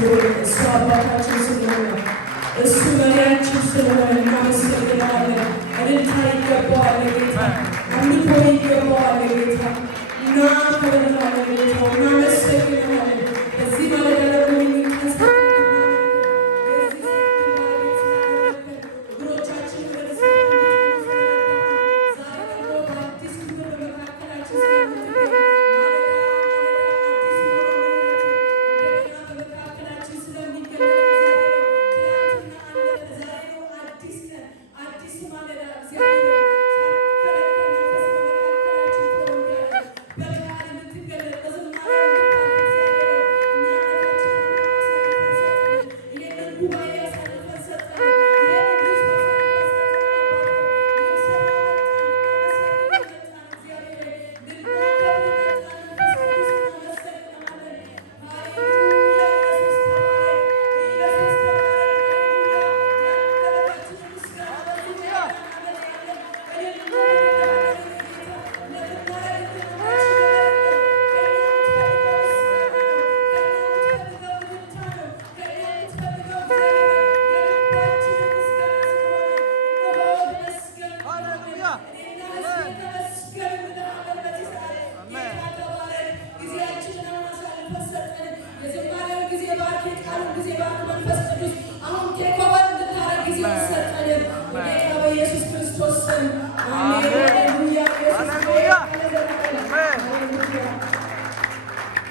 ክብር እሱ አባታችን ስለሆነ እሱ መሪያችን ስለሆነ እናመሰግናለን። እልልታ ይገባዋል ጌታ፣ አምልኮ ይገባዋል ጌታ። እናከብርሃለን ጌታ፣ እናመሰግናለን። በዚህ ማለዳ ደግሞ ጊዜ ባርክ፣ ቃሉን ጊዜ ባርክ መንፈስ